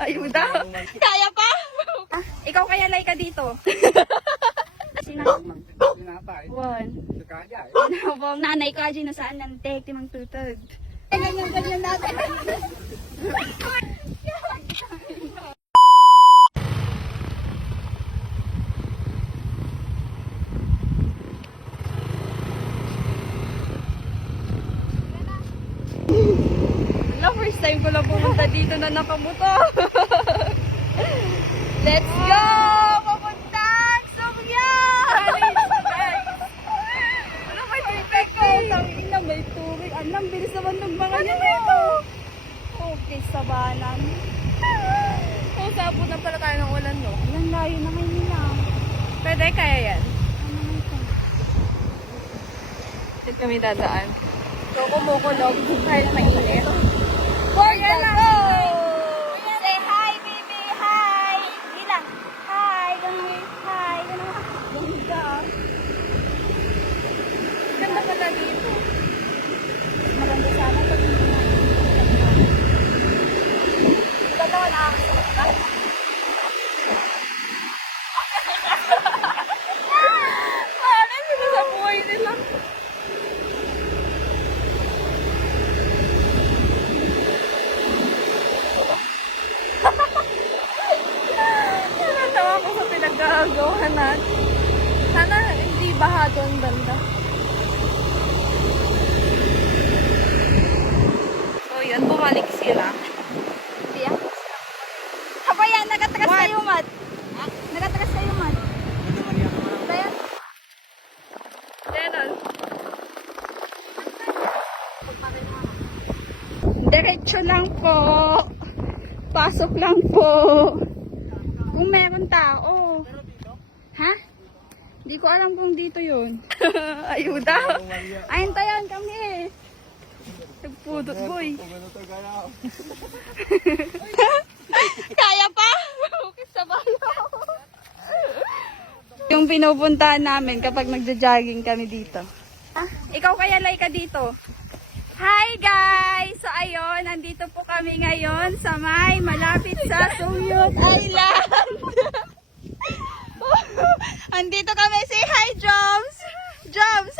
Ayuda. Kaya pa? Ikaw kaya lay ka dito. Sinapay. One. Sa kaya eh. Sinabong nanay ka dyan nasaan ng tek, timang tutod. Ganyan natin. Wala, first time ko lang pumunta dito na nakamoto. Let's go! Papuntang Sumyan! Ano ba yung effect ko? Tangina, may tubig. Alam, bilis naman ng mga yun ito. Okay, sabanan. Kung sabo na pala tayo ng ulan, no? Ilang layo na kayo nila. Pwede, kaya yan. Ano naman ito? Dito kami dadaan. So, kumukulog. Kaya na mainit. Borga na! Go! Say hi, baby! Hi! Ilang? Hi! Ganun. Hi! Ganun. Ganda. Ganda pala dito. Maganda sana pag hindi na. Ganda wala ako sa mga. Ano sila sa buhay nila? Natawa ko sa pinagagawa natin. Sana hindi baha doon banda. So yun, bumalik sila. Hindi ah. Ako yan, nagatakas kayo, Mat. Nagatakas kayo, Mat. Tayo. Ganon. Diretso lang po. Pasok lang po. Kung meron tao. Ha? Hindi ko alam kung dito yun. Ayuda. Ayun tayan kami. Nagpudot, boy. Kaya pa? Okay, sabalo. Yung pinupuntahan namin kapag nagja-jogging kami dito. Ikaw kaya lay ka dito. Hi guys! So ayun, nandito po kami ngayon sa may malapit sa Sumyot Island. Andito kami, say hi Joms! Joms!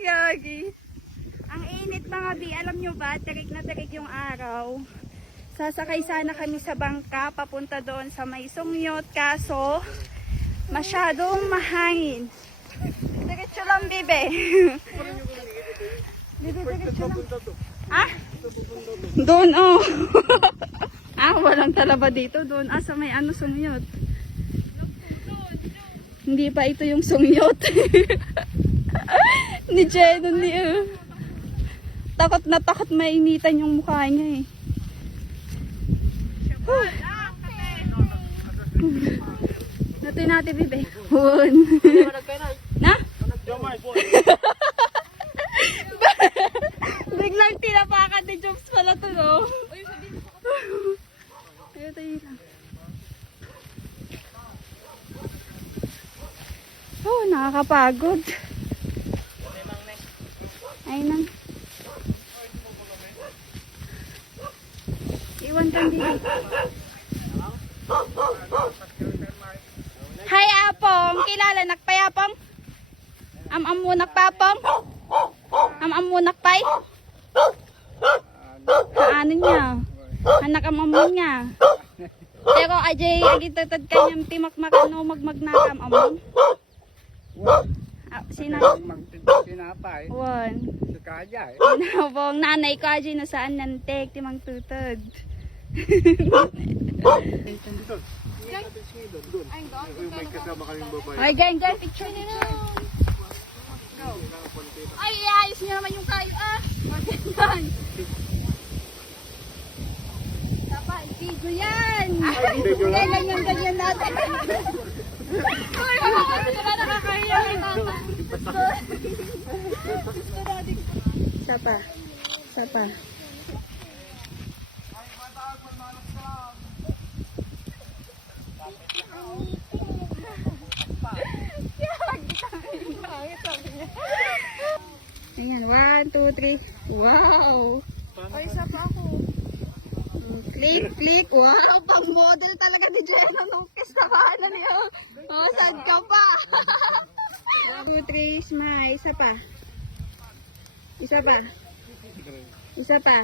Gagi. Ang init mga bi, alam nyo ba, tirik na tirik yung araw. Sasakay sana kami sa bangka papunta doon sa may Sumyot, kaso masyadong mahangin. Diretso lang, bibe. Diretso lang. Ah? Doon, oh. Ah, walang talaba dito. Doon, sa may ano, Sumyot. Hindi pa ito yung Sumyot. Ni Jenon, ni takot na takot mainitan yung mukha niya eh. Natin, bibe. Hun. Na? Biglang tinapakan ni Jobs pala to, no? Ayun, tayo lang. Oh, nakakapagod. Ayun lang. Iwan kang dito. Hi, Apong. Kilala, nakpayapong? Am-am nakpapong? Am-am nakpay? Ano niya? Anak am-am niya. Pero ajay, agitatad kanyang timak-makano magmagnakam amon. Sinapay. One. Sa kaya eh. Sinabong nanay ko ajay nasaan ng tek, timang tutod. May kasama kaming babae. Ay, gang, picture nila. Ay, ayos niyo naman yung kayo, Magandang. Dapat, video yan. Ganyan natin. Uy, mga nakakahiya kay tata. Sapa. Ayan, 1, 2, 3. Wow! Ay, isa pa ako. Okay. Click. Wow, pang model talaga ni Jenna nung kasabahan niyo. Oh, saan ka pa? 2, 3, smile. Isa pa. Isa pa.